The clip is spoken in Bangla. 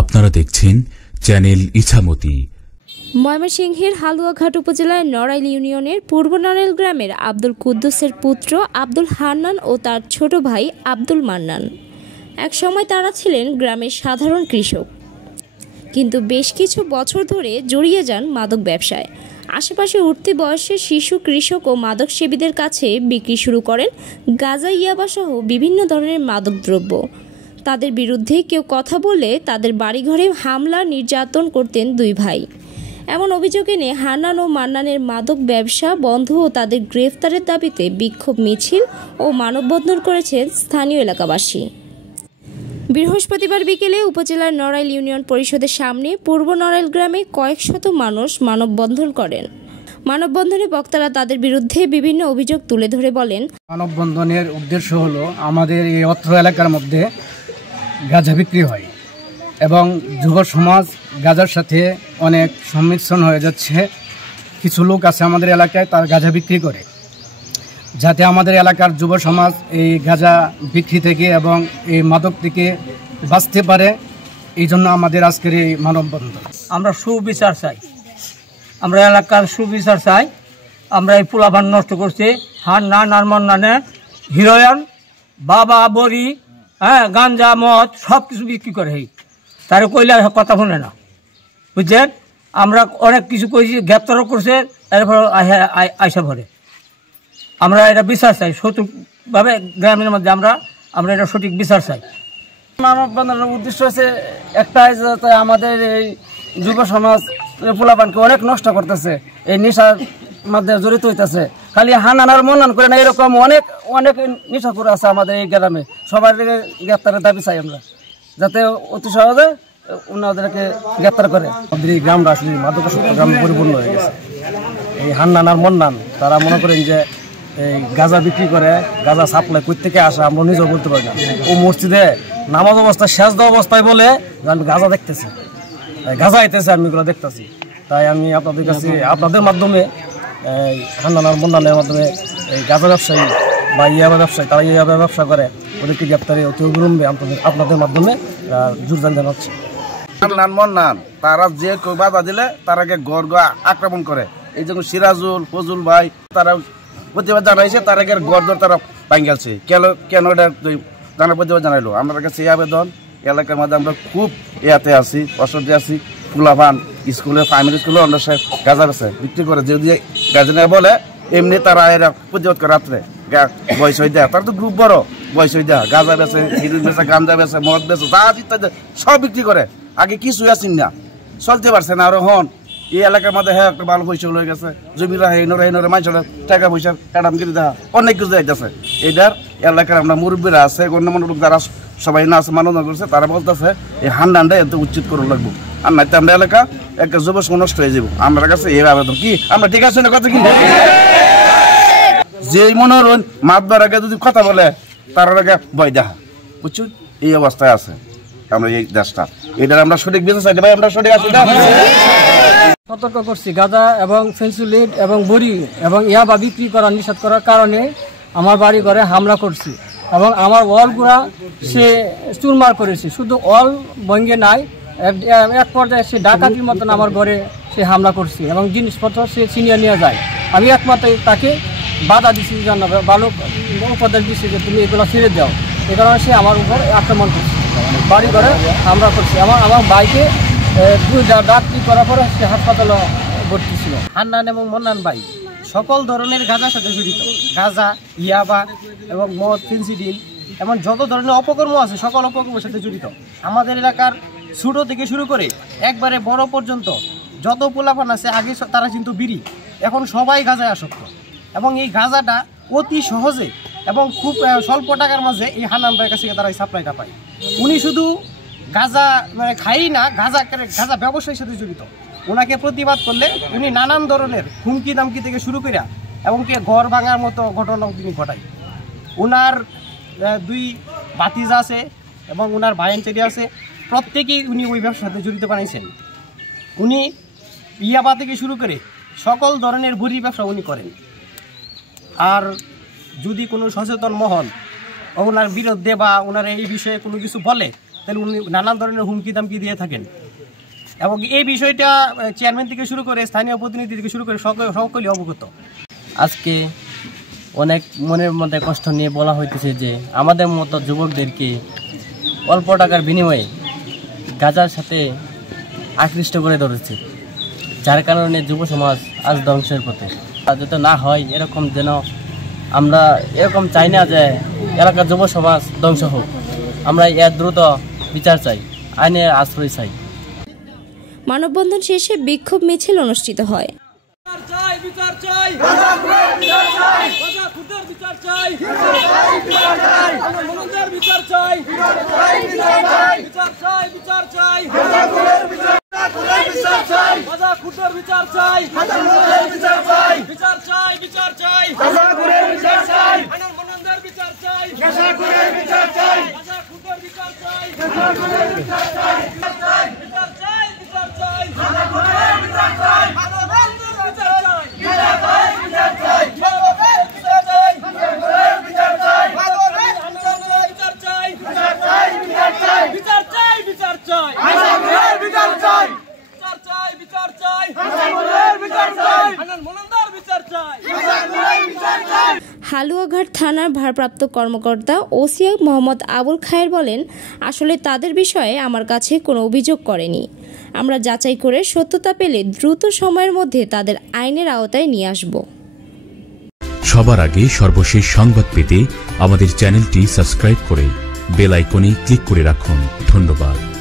আপনারা দেখছেন চ্যানেল ইছামতি। ময়মনসিংহের হালুয়াঘাট উপজেলার নড়াইল ইউনিয়নের পূর্ব নড়াইল গ্রামের আব্দুল কুদ্দুসের পুত্র আব্দুল হান্নান ও তার ছোট ভাই আব্দুল মান্নান। এক সময় তারা ছিলেন গ্রামের সাধারণ কৃষক, কিন্তু বেশ কিছু বছর ধরে জড়িয়ে যান মাদক ব্যবসায়। আশেপাশে উঠতি বয়সের শিশু কৃষক ও মাদক সেবীদের কাছে বিক্রি শুরু করেন গাঁজা, ইয়াবা সহ বিভিন্ন ধরনের মাদক দ্রব্য। তাদের বিরুদ্ধে কেউ কথা বললে তাদের বাড়িঘরে হামলা, নির্যাতন করতেন দুই ভাই। এমন অভিযোগ এনে হান্নান ও মান্নানের মাদক ব্যবসা বন্ধ ও তাদের গ্রেফতারের দাবিতে বিক্ষোভ মিছিল ও মানববন্ধন করেছেন স্থানীয় এলাকাবাসী। বৃহস্পতিবার বিকেলে উপজেলার নড়াইল ইউনিয়ন পরিষদের সামনে পূর্ব নড়াইল গ্রামে কয়েক শত মানুষ মানববন্ধন করেন। মানববন্ধনে বক্তারা তাদের বিরুদ্ধে বিভিন্ন অভিযোগ তুলে ধরে বলেন, মানববন্ধনের উদ্দেশ্য হলো আমাদের এই অত্র এলাকার মধ্যে গাঁজা বিক্রি হয় এবং যুব সমাজ গাঁজার সাথে অনেক সংমিশ্রণ হয়ে যাচ্ছে। কিছু লোক আছে আমাদের এলাকায় তার গাঁজা বিক্রি করে, যাতে আমাদের এলাকার যুব সমাজ এই গাঁজা বিক্রি থেকে এবং এই মাদক থেকে বাঁচতে পারে, এই জন্য আমাদের আজকের এই মানববন্ধন। আমরা সুবিচার চাই, আমরা এলাকার সুবিচার চাই। আমরা এই পোলাপান নষ্ট করছি, হান্নান আর মান্নানে হিরোইন, বাবা, বড়ি, গাঞ্জা, মদ সব কিছু বিক্রি করে। তারা কইলে কথা শুনে না, বুঝছেন। আমরা অনেক কিছু কইছি, গ্রেপ্তারও করছে, এরপর আইসা ভরে। আমরা এটা বিচার চাই সঠিকভাবে গ্রামের মধ্যে, আমরা এটা সঠিক বিচার চাই। মানববন্ধনের উদ্দেশ্য হচ্ছে একটাই, যাতে আমাদের এই যুব সমাজ পোলাপানকে অনেক নষ্ট করতেছে, এই নেশার মধ্যে জড়িত হইতেছে। খালি হান্নান আর মান্নান করে না, এরকম অনেক অনেক নেশাখোর আছে আমাদের এই গ্রামে। সবার গ্রেপ্তারের দাবি চাই আমরা, যাতে অতি সহজে ওনাদেরকে গ্রেপ্তার করে। আমাদের এই গ্রামটা আসলে মাদকাসক্ত গ্রামে পরিপূর্ণ হয়ে গেছে। এই হান্নান আর মান্নান তারা মনে করেন যে এই গাঁজা বিক্রি করে, গাঁজা সাপ্লাই কই থেকে আসে আমরা নিজেও বলতে পারি না। ও মসজিদে নামাজ অবস্থায়, সেজদা অবস্থায় বলে আমি গাঁজা দেখতেছি, গাঁজা আইতেছে, আমি এগুলো দেখতেছি। তাই আমি আপনাদের কাছে, আপনাদের মাধ্যমে, এই হান্নান আর মান্নানের মাধ্যমে এই গাঁজা ব্যবসায়ী বা ইয়াবা ব্যবসায়ী, তারা ইয়াবা ব্যবসা করে, ওদেরকে গ্রেপ্তারে অতি অবিলম্বে আপনাদের মাধ্যমে জোরদার জানাচ্ছি। হান্নান মান্নান তারা যে কেউ বাধা দিলে তারাকে গড় আক্রমণ করে। এই যেমন সিরাজুল, ফজুল ভাই, তারা প্রতিবাদ জানাইছে, তারাকে গড় তারা ভাঙ্গালছে। কেন এটা জানার প্রতিবাদ জানাইলো। আমার কাছে এই আবেদন, এলাকার মধ্যে আমরা খুব ইয়াতে আছি, অসহ্যে আছি। ফুলাভান স্কুলে, প্রাইমারি স্কুলে আমরা গাঁজা বেছে বিক্রি করে, যদি গাঁজা নেই বলে এমনি তারা এরা প্রতিবাদ করে। রাত্রে বয়স হয়ে দেয়, তারা তো গ্রুপ বড়, বয়স হয়ে দেয়, গাঁজা বেছে, হিরোইন বেছে, গাঁজা বেছে, মদ বেছে, জাহাজ ইত্যাদি সব বিক্রি করে। আগে কিছুই আসেন না, চলতে পারছে না। আর হন এই এলাকার মধ্যে হ্যাঁ একটা ভালো পয়সা হয়ে গেছে, জমিরা হেনরে মানুষের টাকা পয়সা কাটামগিরি দেখা অনেক কিছু যাইতেছে। এইটার এলাকার আমরা মুরব্বীরা আছে, গণ্যমান্য লোক যারা সবাই না আছে, মানব করছে, তারা বলতেছে এই হান্নানটা এত উচিত করে লাগবো। আর নাইতে আমরা এলাকা একটা যুব নষ্ট হয়ে যাবো। আমার কাছে এই আবেদন কি, আমরা ঠিক আছে না কথা কি, যে মনোরণ মাতবার আগে যদি কথা বলে তার আগে ভয় দেখা, বুঝছুন। এই অবস্থায় আছে আমরা এই দেশটা, এটা আমরা সঠিক বিচার চাই ভাই, আমরা সঠিক আছি। সতর্ক করছি, গাঁজা এবং ফেন্সুলিড এবং বড়ি এবং ইয়াবা বিক্রি করা নিষেধ করার কারণে আমার বাড়ি ঘরে হামলা করছি এবং আমার অলগুলা সে চুরমার করেছে। শুধু অল ভঙ্গে নাই, এক পর্যায়ে সে ডাকাতির মতন আমার ঘরে সে হামলা করছে এবং জিনিসপত্র সে ছিনিয়ে নিয়ে যায়। আমি একমাত্র তাকে বাধা দিচ্ছি, জানাবে ভালো উপদেশ দিচ্ছি যে তুমি এগুলো ফিরে দাও। এ কারণে সে আমার উপর আক্রমণ করছে, বাড়ি ঘরে হামলা করছে এবং আমার বাইকে ডাক্তি করার পরে সে হাসপাতালে ভর্তি ছিল। হান্নান এবং মান্নান ভাই সকল ধরনের গাঁজার সাথে জড়িত। গাঁজা, ইয়াবা এবং মদ, ফেন্সিডিল এমন যত ধরনের অপকর্ম আছে সকল অপকর্মের সাথে জড়িত। আমাদের এলাকার ছোটো থেকে শুরু করে একবারে বড় পর্যন্ত যত পোলাপান আছে, আগে তারা কিন্তু বিড়ি, এখন সবাই গাঁজায় আসক্ত। এবং এই গাঁজাটা অতি সহজে এবং খুব স্বল্প টাকার মাঝে এই হান্নান ভাইয়ের কাছে তারা এই সাপ্লাইটা পায়। উনি শুধু গাঁজা মানে খাই না, গাঁজা ব্যবসায়ীর সাথে জড়িত। ওনাকে প্রতিবাদ করলে উনি নানান ধরনের হুমকি দামকি থেকে শুরু করে এবং ঘর ভাঙার মতো ঘটনাও তিনি ঘটায়। ওনার দুই ভাতিজা আছে এবং ওনার ভাইয়ের আছে, প্রত্যেকেই উনি ওই ব্যবসার সাথে জড়িত বানাইছেন। উনি ইয়াবা থেকে শুরু করে সকল ধরনের বড়ি ব্যবসা উনি করেন। আর যদি কোনো সচেতন মহল ওনার বিরুদ্ধে বা ওনার এই বিষয়ে কোনো কিছু বলে, তাহলে উনি নানান ধরনের হুমকি দামকি দিয়ে থাকেন। এবং এই বিষয়টা চেয়ারম্যান থেকে শুরু করে স্থানীয় প্রতিনিধি থেকে শুরু করে সকলেই অবগত। আজকে অনেক মনের মধ্যে কষ্ট নিয়ে বলা হইতেছে যে আমাদের মতো যুবকদেরকে অল্প টাকার বিনিময়ে গাঁজার সাথে আকৃষ্ট করে ধরেছে, যার কারণে যুব সমাজ আজ ধ্বংসের পথে। যাতে না হয় এরকম, যেন আমরা এরকম চাই না যে এলাকার যুব সমাজ ধ্বংস হোক। আমরা এর দ্রুত বিচার চাই, আইনের আশ্রয় চাই। মানববন্ধন শেষে বিক্ষোভ মিছিল অনুষ্ঠিত হয়। হালুয়াঘাট থানার ভারপ্রাপ্ত কর্মকর্তা ওসি মোহাম্মদ আবুল খায়ের বলেন, আসলে তাদের বিষয়ে আমার কাছে কোনো অভিযোগ করেনি। আমরা যাচাই করে সত্যতা পেলে দ্রুত সময়ের মধ্যে তাদের আইনের আওতায় নিয়ে আসব। সবার আগে সর্বশেষ সংবাদ পেতে আমাদের চ্যানেলটি সাবস্ক্রাইব করে বেল আইকনে ক্লিক করে রাখুন। ধন্যবাদ।